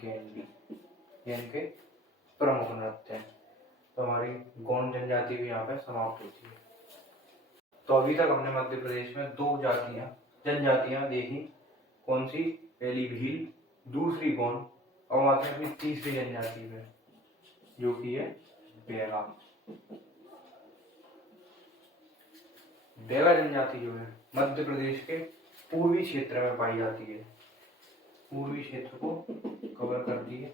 गेंडी, ये इनके प्रमुख नृत्य हैं। तो हमारी गोंड जनजाति भी यहाँ पे समाप्त होती है। तो अभी तक हमने मध्य प्रदेश में दो जनजातियां देखी। कौन सी? पहली भील, दूसरी गोंड। अब आते हैं अपनी तीसरी जनजाति में, जो कि है बैगा। बैगा जनजाति जो है मध्य प्रदेश के पूर्वी क्षेत्र में पाई जाती है। पूर्वी क्षेत्र को कवर करती है।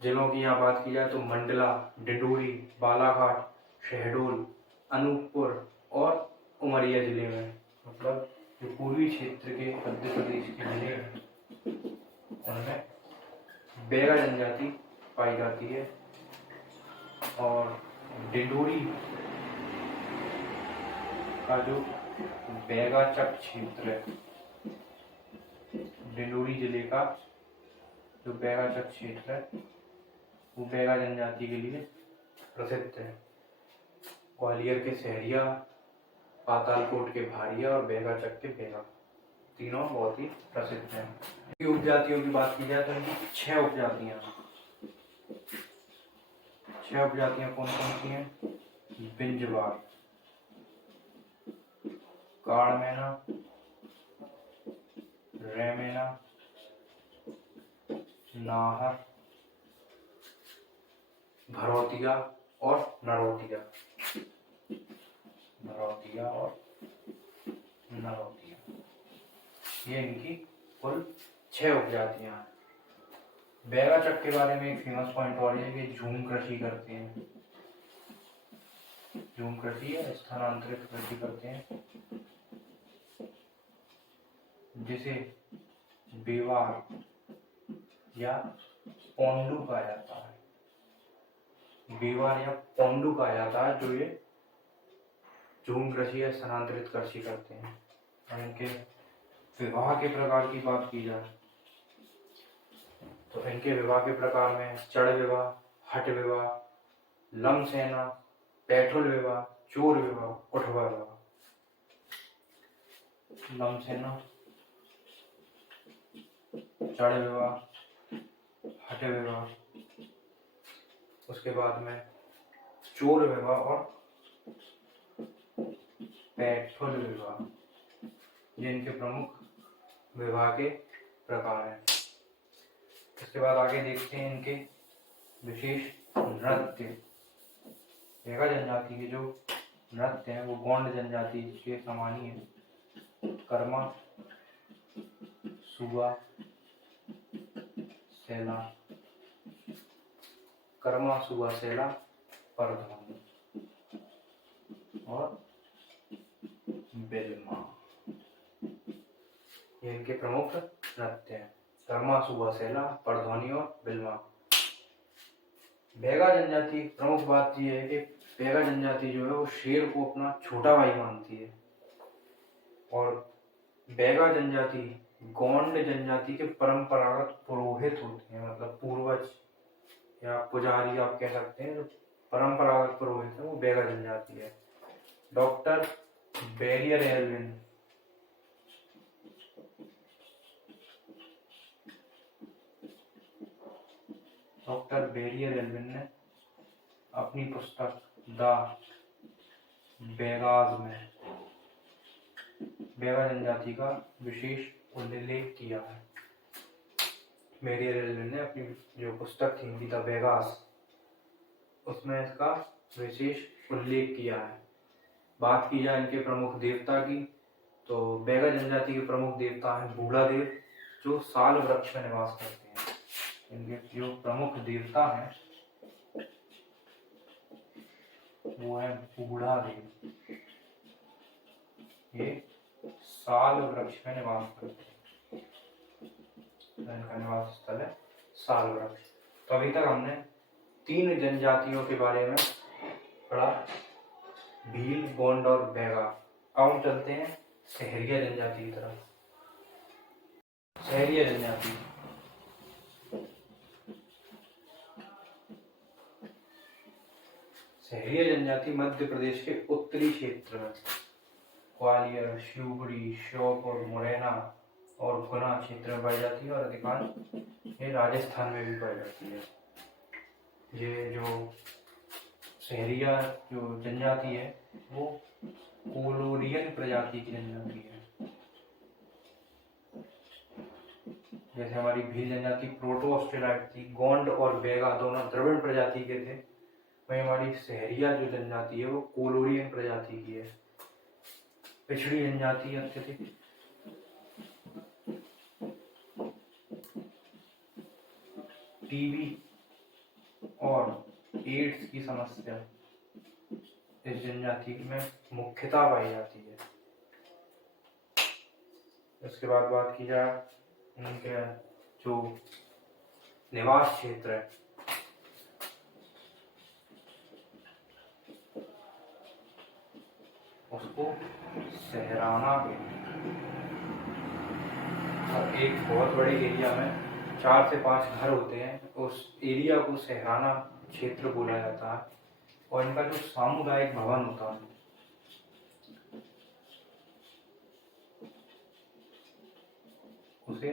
जिलों की यहाँ बात की जाए तो मंडला, डिंडोरी, बालाघाट, शहडोल, अनूपपुर और उमरिया जिले में, मतलब जो पूर्वी क्षेत्र के मध्य प्रदेश के जिले हैं उनमें बैगा जनजाति पाई जाती है। और डिंडोरी का जो बैगाचक क्षेत्र है, डिंडोरी जिले का जो बैगाचक क्षेत्र है वो बैगा जनजाति के लिए प्रसिद्ध है। ग्वालियर के सहरिया, पातालकोट के भारिया और बैगाचक के बैगा, तीनों बहुत ही प्रसिद्ध हैं। उपजातियों की बात की जाए तो इनकी 6 उपजातियां कौन कौन सी हैं? बिंजवार, काड़मेना, रेमेना, नाहर, भरौतिया और नरौतिया। ये इनकी कुल 6 उपजातियां हैं। बैगाचक के बारे में एक फेमस पॉइंट और है कि झूम कृषि करते हैं। झूम कृषि या स्थानांतरित कृषि करते हैं, जिसे बेवार या पोंडू कहा जाता है। बेवार या पोंडू कहा जाता है जो ये झूम कृषि या स्थानांतरित कृषि करते हैं। और इनके विवाह के प्रकार की बात की जाए तो इनके विवाह के प्रकार में चढ़ विवाह, हट विवाह, लमसेना, पैठुल विवाह, चोर विवाह, उठवा विवाह। लमसेना, चढ़ विवाह, हट विवाह, उसके बाद में चोर विवाह और पैठुल विवाह, ये इनके प्रमुख विवाह के प्रकार हैं। इसके बाद आगे देखते हैं इनके विशेष नृत्य। बैगा जनजाति के जो नृत्य हैं वो गोंड जनजाति के समान ही है। कर्मा, सुआ, सेला, परध्वनि और बिल्मा, ये इनके प्रमुख नृत्य हैं। कर्मा, सुआ, सेला, परध्वनि और बिल्मा। बैगा जनजाति प्रमुख बात यह है कि बैगा जनजाति जो है वो शेर को अपना छोटा भाई मानती है। और बैगा जनजाति गोंड जनजाति के परंपरागत पुरोहित होते हैं, मतलब पूर्वज या पुजारी आप कह सकते हैं। जो परंपरागत पुरोहित है वो बैगा जनजाति है। डॉक्टर बैरियर एल्विन ने अपनी पुस्तक द बैगाज में बैगा जनजाति का विशेष उल्लेख किया है। बैरियर एल्विन ने अपनी जो पुस्तक थी द बैगाज, उसमें इसका विशेष उल्लेख किया है। बात की जाए इनके प्रमुख देवता की तो बैगा जनजाति के प्रमुख देवता हैं बूढ़ा देव, जो साल वृक्ष में निवास करते हैं। इनके जो प्रमुख देवता हैं वो है बूढ़ा देव, ये साल वृक्ष में निवास करते हैं। इनका निवास स्थल है साल वृक्ष। तो अभी तक हमने 3 जनजातियों के बारे में पढ़ा, भील, गोंड और बैगा। अब हम चलते हैं सहरिया जनजाति की तरफ। सहरिया जनजाति मध्य प्रदेश के उत्तरी क्षेत्र में ग्वालियर, शिवपुरी, श्योपुर, मुरैना और गुना क्षेत्र में पाई जाती है और अधिकांश ये राजस्थान में भी पाई जाती है। ये जो सहरिया जो जनजाति है वो कोलोरियन प्रजाति की जनजाति है। जैसे हमारी भील जनजाति प्रोटो ऑस्ट्रेलाइट थी, गोंड और बेगा दोनों द्रविड़ प्रजाति के थे, वही हमारी सहरिया जो जनजाति है वो कोलोरियन प्रजाति की है। पिछड़ी जनजाति अत्यधिक टीबी और एड्स की समस्या इस जनजाति में मुख्यतः पाई जाती है। उसके बाद बात की जाए उनके जो निवास क्षेत्र है, उसको सहराना और एक बहुत बड़े एरिया में 4 से 5 घर होते हैं, उस एरिया को सहराना क्षेत्र बोला जाता है। और इनका जो सामुदायिक भवन होता है उसे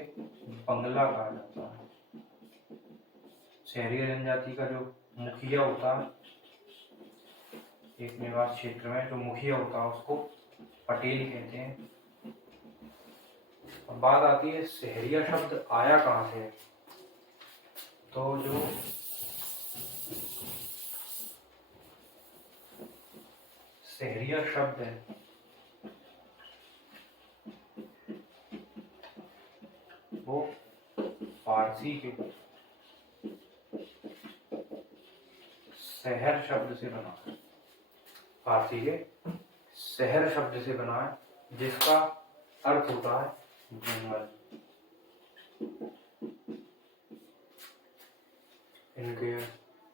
बंगला कहा जाता है। शहरी जनजाति का जो मुखिया होता है एक निवास क्षेत्र में, जो मुखिया होता है उसको पटेल कहते हैं। अब बात आती है सहरिया शब्द आया कहाँ से। तो जो सहरिया शब्द है वो फारसी के शहर शब्द से बना है। फारसी के शहर शब्द से बना है जिसका अर्थ होता है जंगल। इनके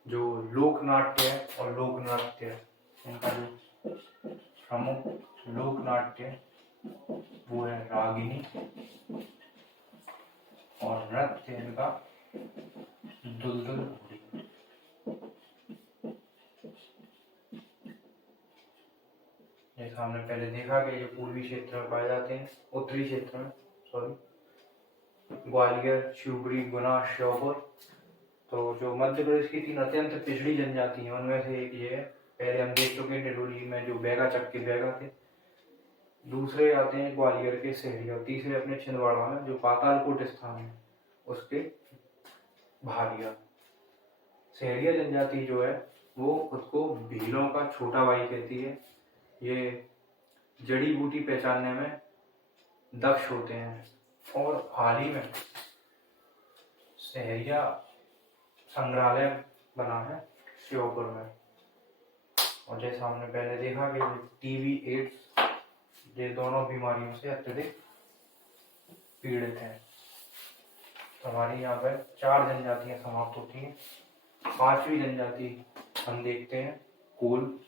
जो लोक नाट्य और लोक नृत्य, इनका जो प्रमुख लोक नाट्य वो है रागिनी और नृत्य इनका दुलदुल घोड़ी। जैसा हमने पहले देखा कि जो पूर्वी क्षेत्र में पाए जाते हैं, उत्तरी क्षेत्र में ग्वालियर, शिवपुरी, गुना, श्योपुर। तो जो मध्य प्रदेश की 3 अत्यंत पिछड़ी जनजाति हैं उनमें से एक ये है। पहले हम देख चुके डिडोली में जो बैगा चक्के बैगा थे, दूसरे आते हैं ग्वालियर के सहरिया, तीसरे अपने छिंदवाड़ा में जो पातालकोट स्थान है उसके भारिया। सहरिया जनजाति जो है वो खुद को भीलों का छोटा भाई कहती है। ये जड़ी बूटी पहचानने में दक्ष होते हैं और हाल ही में सहरिया संग्रहालय बना है श्योपुर में। और जैसा हमने पहले देखा कि टीबी, एड्स ये दोनों बीमारियों से अत्यधिक पीड़ित हैं। तो हमारी यहाँ पर 4 जनजातियां समाप्त होती हैं। 5वीं जनजाति हम देखते हैं कोल।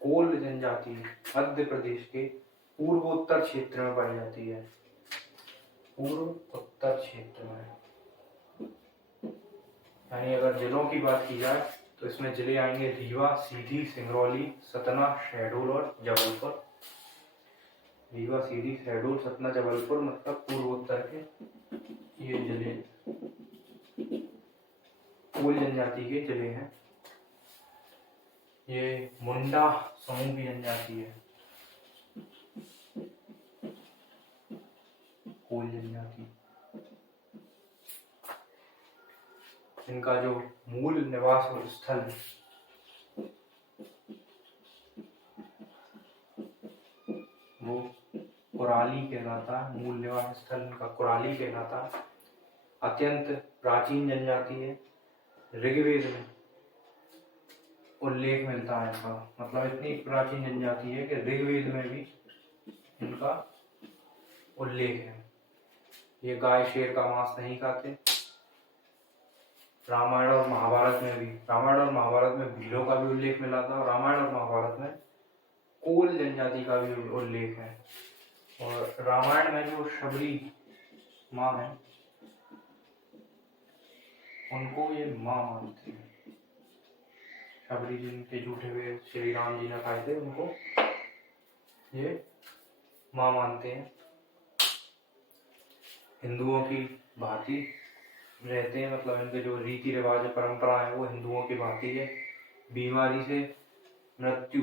कोल जनजाति मध्य प्रदेश के पूर्वोत्तर क्षेत्र में पाई जाती है। पूर्व उत्तर क्षेत्र में, यानी अगर जिलों की बात की जाए तो इसमें जिले आएंगे रीवा, सीधी, सिंगरौली, सतना, शहडोल और जबलपुर। रीवा, सीधी, शहडोल, सतना, जबलपुर मतलब पूर्वोत्तर के ये जिले कोल जनजाति के जिले हैं। ये मुंडा समूह की जनजाति है कोल जनजाति। इनका जो मूल निवास स्थल वो कुराली कहलाता है। मूल निवास स्थल इनका कुराली कहलाता है। अत्यंत प्राचीन जनजाति है। ऋग्वेद में उल्लेख मिलता है इनका, मतलब इतनी प्राचीन जनजाति है कि ऋग्वेद में भी इनका उल्लेख है। ये गाय शेर का मांस नहीं खाते। रामायण और महाभारत में भीलों का भी उल्लेख मिला था और रामायण और महाभारत में कोल जनजाति का भी उल्लेख है। और रामायण में जो शबरी माँ है उनको ये माँ मानते हैं। शबरी जिनके जूठे हुए श्री राम जी ने खाए थे उनको ये माँ मानते हैं, हिंदुओं की भांति रहते हैं, मतलब इनके जो रीति रिवाज परंपरा है वो हिंदुओं की भांति है। बीमारी से मृत्यु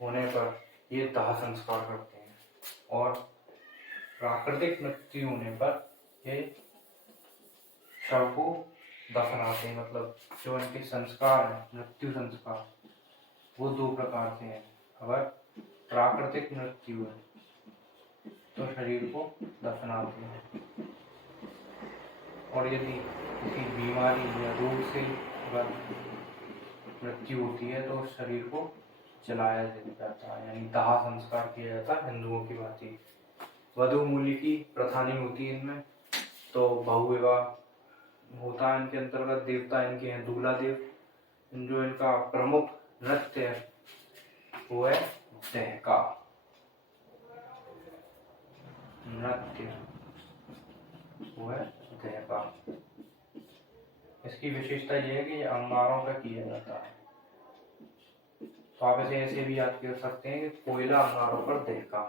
होने पर ये दाह संस्कार करते हैं, और प्राकृतिक मृत्यु होने पर ये शव को दफनाते हैं। मतलब जो इनके संस्कार है, मृत्यु संस्कार, वो दो प्रकार से हैं। अगर प्राकृतिक मृत्यु है तो शरीर को दफनाते हैं, और यदि किसी बीमारी या रोग से अगर मृत्यु होती है तो शरीर को जलाया जाता है, यानी दाह संस्कार किया जाता है हिंदुओं की भांति। वधू मूल्य की प्रथा नहीं होती इनमें, तो बहुविवाह होता है इनके अंतर्गत। देवता इनके हैं दूल्हा देव। जो इनका प्रमुख नृत्य है वो है दहका नृत्य, वो है दहका। इसकी विशेषता यह है कि ये अंगारों पर किया जाता है। तो आप इसे ऐसे भी याद कर सकते हैं कि कोयला अंगारों पर दहका,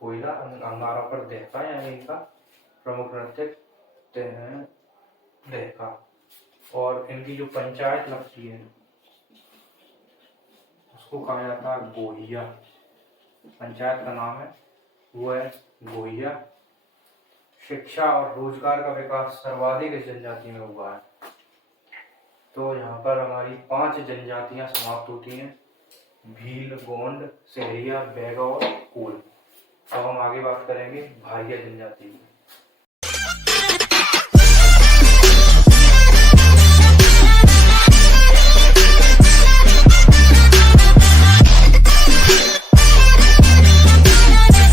कोयला अंगारों पर दहका, यानी इनका प्रमुख नृत्य दहका। और इनकी जो पंचायत लगती है उसको कहा जाता है गोहिया। पंचायत का नाम है वो है गोहिया। शिक्षा और रोजगार का विकास सर्वाधिक इस जनजाति में हुआ है। तो यहाँ पर हमारी 5 जनजातियां समाप्त होती हैं, भील, गोंड, सहरिया, बैगा और कोल। अब हम आगे बात करेंगे भारिया जनजाति की।